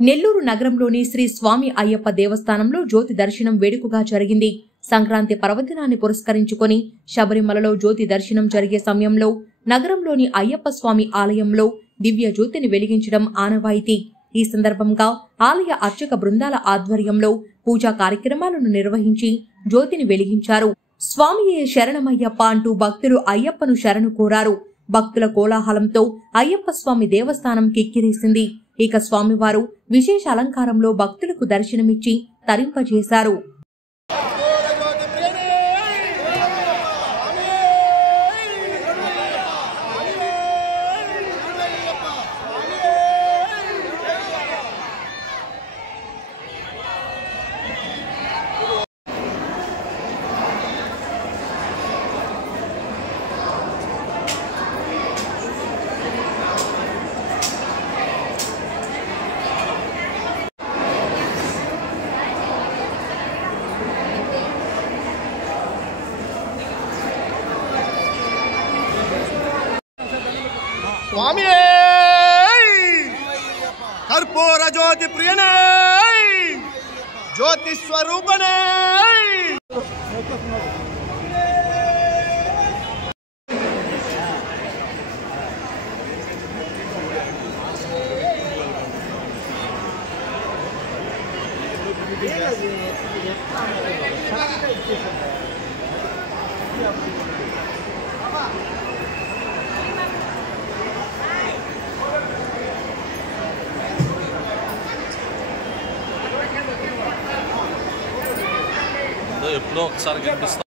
నెల్లూరు నగరంలోని శ్రీ స్వామి అయ్యప్ప దేవస్థానంలో జ్యోతి దర్శనం వేడుకగా జరిగింది. సంక్రాంతి పర్వదినాన్ని పురస్కరించుకొని శబరిమలలో జ్యోతి దర్శనం జరిగే సమయంలో నగరంలోని అయ్యప్ప స్వామి ఆలయంలో దివ్య జ్యోతిని వెలిగించడం ఆనవాయితీ. ఈ సందర్భంగా ఆలయ అర్చక బృందాల ఆధ్వర్యంలో పూజా కార్యక్రమాలను నిర్వహించి జ్యోతిని వెలిగించారు. స్వామియే శరణమయ్యప్ప అంటూ భక్తులు అయ్యప్పను శరణు కోరారు. భక్తుల కోలాహలంతో అయ్యప్ప స్వామి దేవస్థానం కిక్కిరిసింది. ఇక స్వామివారు విశేష అలంకారంలో భక్తులకు దర్శనమిచ్చి తరింపజేశారు. स्वामी कर्पूर ज्योति प्रियने ज्योति स्वरूपने ఎప్పుడో ఒకసారి కనిపిస్తా